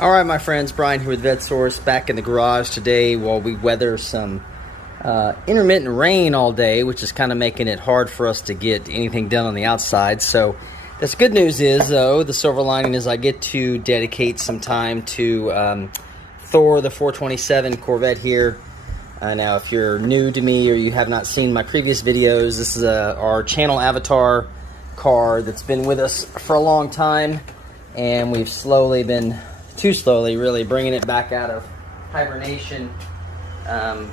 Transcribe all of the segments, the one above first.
Alright my friends, Brian here with VetSource, back in the garage today while we weather some intermittent rain all day, which is kind of making it hard for us to get anything done on the outside. So the good news is, though, the silver lining is I get to dedicate some time to Thor, the 427 Corvette here. Now if you're new to me or you have not seen my previous videos, this is our channel avatar car that's been with us for a long time, and we've too slowly really bringing it back out of hibernation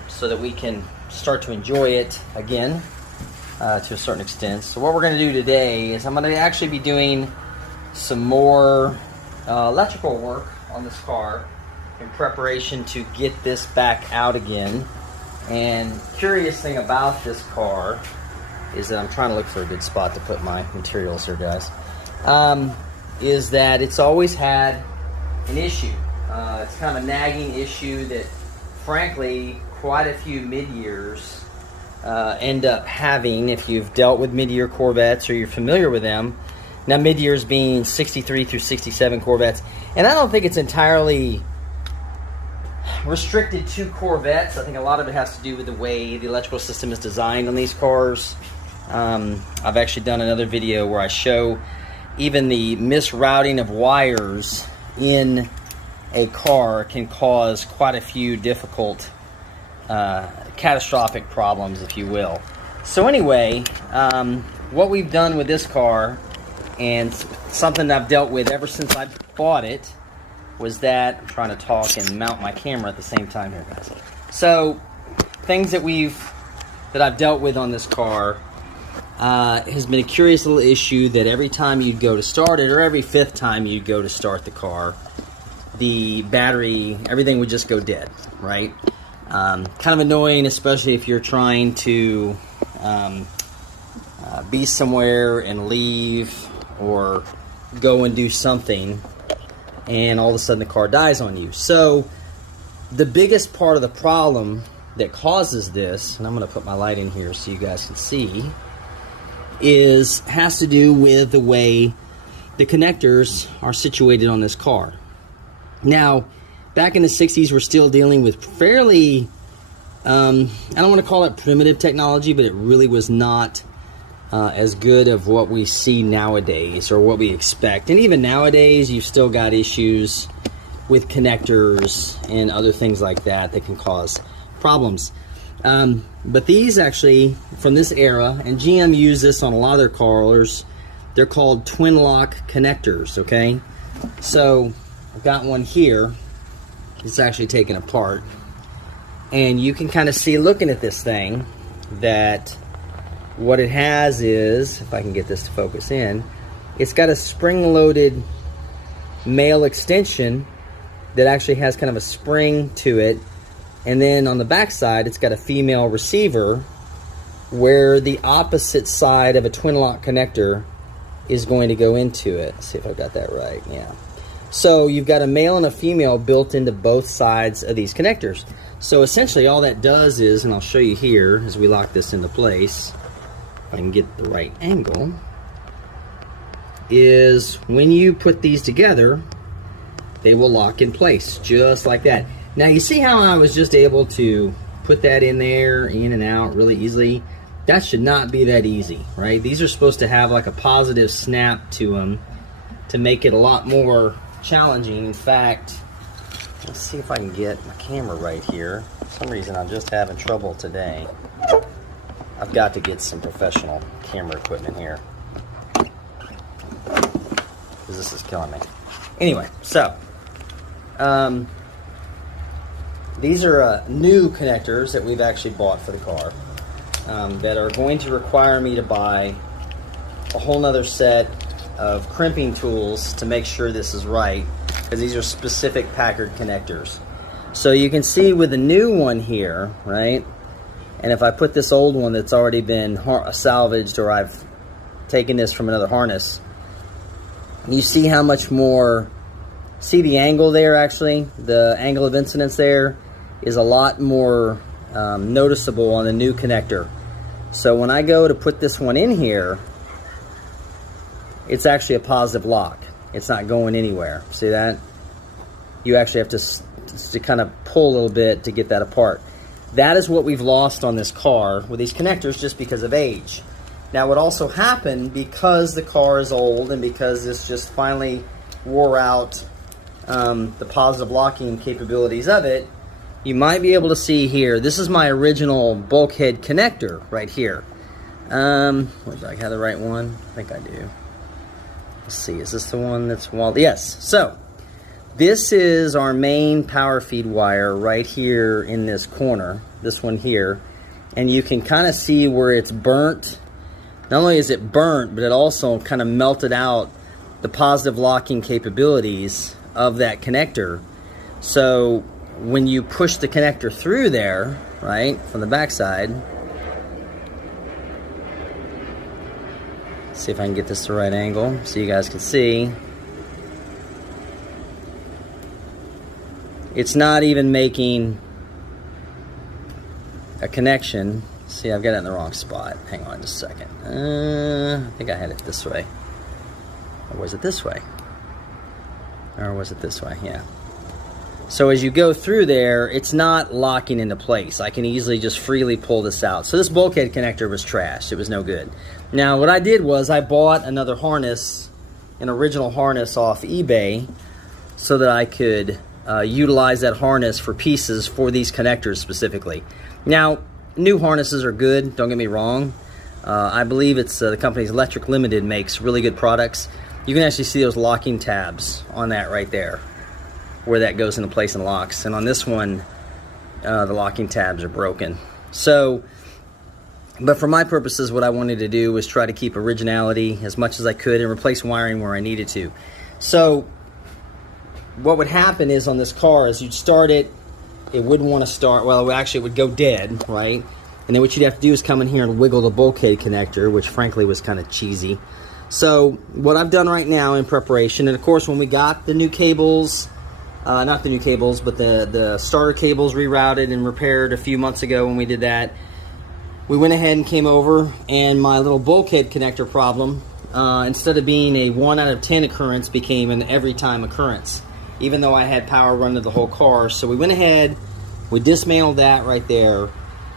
so that we can start to enjoy it again to a certain extent. So what we're going to do today is I'm going to actually be doing some more electrical work on this car in preparation to get this back out again. And curious thing about this car is that I'm trying to look for a good spot to put my materials here, guys, is that it's always had an issue. It's kind of a nagging issue that frankly quite a few mid-years end up having if you've dealt with mid-year Corvettes or you're familiar with them. Now mid-years being 63 through 67 Corvettes, and I don't think it's entirely restricted to Corvettes. I think a lot of it has to do with the way the electrical system is designed on these cars. I've actually done another video where I show even the misrouting of wires in a car can cause quite a few difficult catastrophic problems, if you will. So anyway, what we've done with this car, and something I've dealt with ever since I bought it, was that I'm trying to talk and mount my camera at the same time here, guys. So things that I've dealt with on this car has been a curious little issue that every time you'd go to start it, or every fifth time you'd go to start the car, the battery, everything would just go dead, right? Kind of annoying, especially if you're trying to be somewhere and leave or go and do something, and all of a sudden the car dies on you. So the biggest part of the problem that causes this, and I'm going to put my light in here so you guys can see, has to do with the way the connectors are situated on this car. Now, back in the 60s, we're still dealing with fairly, I don't want to call it primitive technology, but it really was not as good of what we see nowadays or what we expect. And even nowadays, you've still got issues with connectors and other things like that that can cause problems. But these actually, from this era, and GM used this on a lot of their cars, they're called twin lock connectors, okay? So I've got one here. It's actually taken apart. And you can kind of see, looking at this thing, that what it has is, if I can get this to focus in, it's got a spring-loaded male extension that actually has kind of a spring to it. And then on the back side, it's got a female receiver where the opposite side of a twin lock connector is going to go into it. Let's see if I got that right. Yeah. So you've got a male and a female built into both sides of these connectors. So essentially all that does is, and I'll show you here as we lock this into place, if I can get the right angle, is when you put these together, they will lock in place just like that. Now you see how I was just able to put that in there, in and out really easily? That should not be that easy, right? These are supposed to have like a positive snap to them to make it a lot more challenging. In fact, let's see if I can get my camera right here. For some reason I'm just having trouble today. I've got to get some professional camera equipment here, because this is killing me. Anyway, so these are new connectors that we've actually bought for the car that are going to require me to buy a whole nother set of crimping tools to make sure this is right, because these are specific Packard connectors. So you can see with the new one here, right, and if I put this old one that's already been salvaged, or I've taken this from another harness, you see how much more, see the angle there actually, the angle of incidence there is a lot more noticeable on the new connector. So when I go to put this one in here, it's actually a positive lock. It's not going anywhere. See that? you actually have to kind of pull a little bit to get that apart. That is what we've lost on this car with these connectors, just because of age. Now, what also happened, because the car is old and because this just finally wore out the positive locking capabilities of it, you might be able to see here, this is my original bulkhead connector right here. Do I have the right one? I think I do. Let's see, is this the one that's walled? Yes. So this is our main power feed wire right here in this corner, this one here, and you can kind of see where it's burnt. Not only is it burnt, but it also kind of melted out the positive locking capabilities of that connector. So when you push the connector through there, right, from the backside, see if I can get this the right angle so you guys can see. It's not even making a connection. See, I've got it in the wrong spot. Hang on just a second. I think I had it this way. Or was it this way? Or was it this way? Yeah. So as you go through there, it's not locking into place. I can easily just freely pull this out. So this bulkhead connector was trashed. It was no good. Now what I did was I bought another harness, an original harness off eBay, so that I could utilize that harness for pieces for these connectors specifically. Now, new harnesses are good, don't get me wrong. I believe it's the company's Electric Limited makes really good products. You can actually see those locking tabs on that right there, where that goes into place and locks. And on this one, the locking tabs are broken. So, but for my purposes, what I wanted to do was try to keep originality as much as I could and replace wiring where I needed to. So what would happen is on this car is you'd start it, it wouldn't want to start, well, it would go dead, right? And then what you'd have to do is come in here and wiggle the bulkhead connector, which frankly was kind of cheesy. So what I've done right now in preparation, and of course when we got the new cables, not the new cables, but the starter cables rerouted and repaired a few months ago when we did that, we went ahead and came over, and my little bulkhead connector problem, instead of being a 1 out of 10 occurrence, became an every time occurrence, even though I had power run to the whole car. So we went ahead, we dismantled that right there,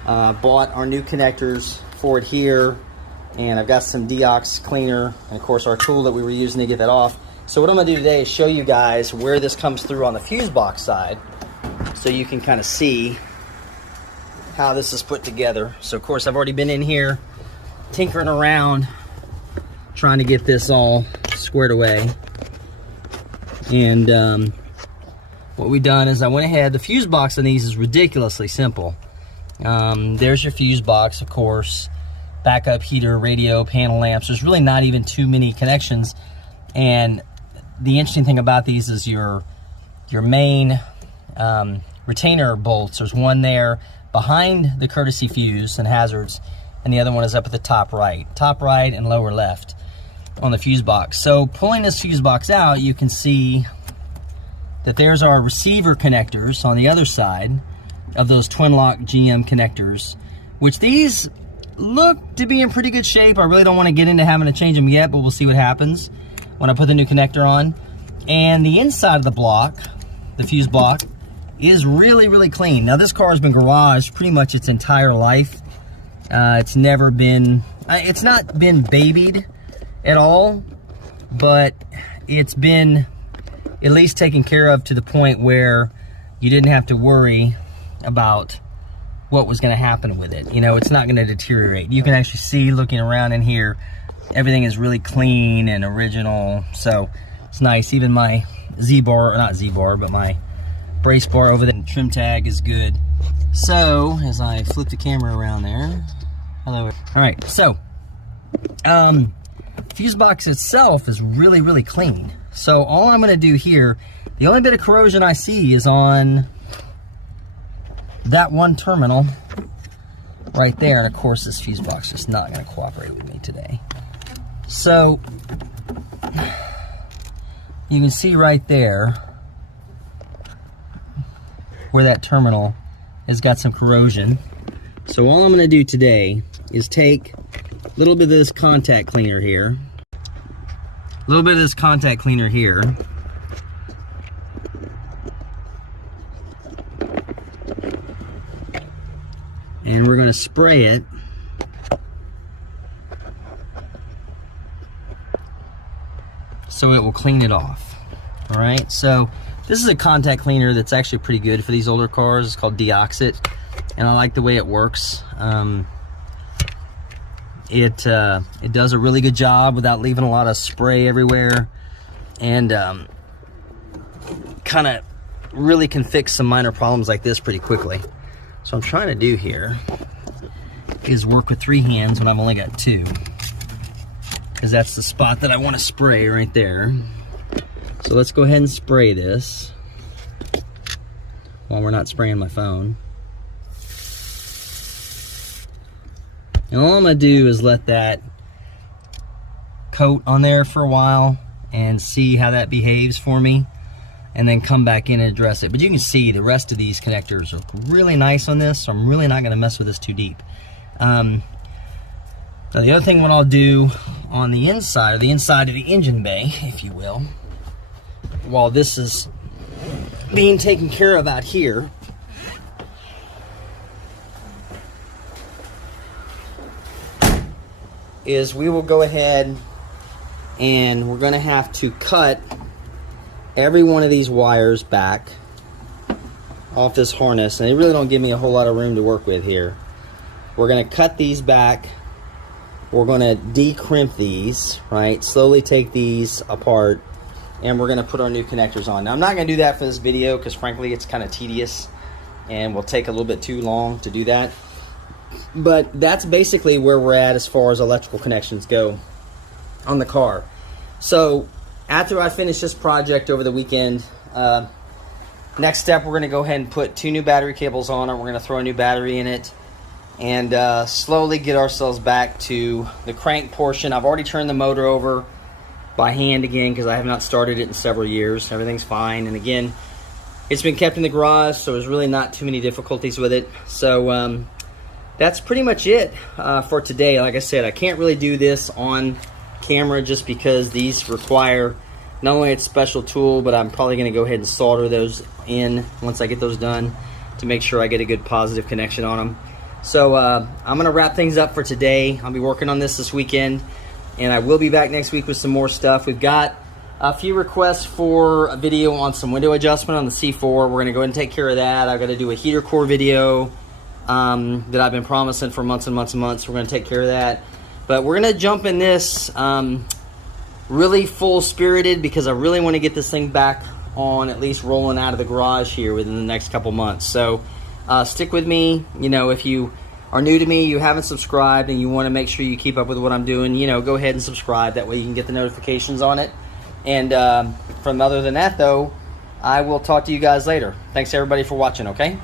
bought our new connectors for it here, and I've got some deox cleaner, and of course our tool that we were using to get that off. So what I'm going to do today is show you guys where this comes through on the fuse box side, so you can kind of see how this is put together. So of course I've already been in here tinkering around trying to get this all squared away. And what we've done is I went ahead, the fuse box on these is ridiculously simple. There's your fuse box, of course, backup heater, radio, panel lamps. There's really not even too many connections. And the interesting thing about these is your main retainer bolts. There's one there behind the courtesy fuse and hazards, and the other one is up at the top right and lower left on the fuse box. So pulling this fuse box out, you can see that there's our receiver connectors on the other side of those twin lock GM connectors, which these look to be in pretty good shape. I really don't want to get into having to change them yet, but we'll see what happens when I put the new connector on. And the inside of the block, the fuse block, is really, really clean. Now this car has been garaged pretty much its entire life. It's never been, it's not been babied at all, but it's been at least taken care of to the point where you didn't have to worry about what was going to happen with it. You know, it's not going to deteriorate. You can actually see, looking around in here, everything is really clean and original, so it's nice. Even my Z-bar, not Z-bar, but my brace bar over the trim tag is good. So, as I flip the camera around there, hello. All right, so, fuse box itself is really, really clean. So all I'm gonna do here, the only bit of corrosion I see is on that one terminal right there. And of course this fuse box is not gonna cooperate with me today. So you can see right there where that terminal has got some corrosion. So all I'm gonna do today is take a little bit of this contact cleaner here, And we're going to spray it. So it will clean it off. All right, so this is a contact cleaner that's actually pretty good for these older cars. It's called Deoxit, and I like the way it works. It does a really good job without leaving a lot of spray everywhere, and kind of really can fix some minor problems like this pretty quickly. So I'm trying to do here is work with 3 hands when I've only got 2, because that's the spot that I want to spray right there. So let's go ahead and spray this while we're not spraying my phone. And all I'm going to do is let that coat on there for a while and see how that behaves for me, and then come back in and address it. But you can see the rest of these connectors look really nice on this, so I'm really not going to mess with this too deep. Now the other thing what I'll do on the inside, or the inside of the engine bay, if you will, while this is being taken care of out here, is we will go ahead and we're going to have to cut every one of these wires back off this harness, and they really don't give me a whole lot of room to work with here. We're going to cut these back. We're going to decrimp these, right? Slowly take these apart, and we're going to put our new connectors on. Now, I'm not going to do that for this video because, frankly, it's kind of tedious and will take a little bit too long to do that. But that's basically where we're at as far as electrical connections go on the car. So after I finish this project over the weekend, next step, we're going to go ahead and put 2 new battery cables on it. We're going to throw a new battery in it, and slowly get ourselves back to the crank portion. I've already turned the motor over by hand again because I have not started it in several years. Everything's fine, and again, it's been kept in the garage, so there's really not too many difficulties with it. So that's pretty much it for today. Like I said, I can't really do this on camera just because these require not only a special tool, but I'm probably going to go ahead and solder those in once I get those done to make sure I get a good positive connection on them. So I'm going to wrap things up for today. I'll be working on this weekend, and I will be back next week with some more stuff. We've got a few requests for a video on some window adjustment on the C4. We're going to go ahead and take care of that. I've got to do a heater core video that I've been promising for months and months and months. We're going to take care of that. But we're going to jump in this really full-spirited because I really want to get this thing back on, at least rolling out of the garage here within the next couple months. So stick with me. You know, if you are new to me, you haven't subscribed, and you want to make sure you keep up with what I'm doing, you know, go ahead and subscribe. That way you can get the notifications on it. And from other than that, though, I will talk to you guys later. Thanks, everybody, for watching, okay?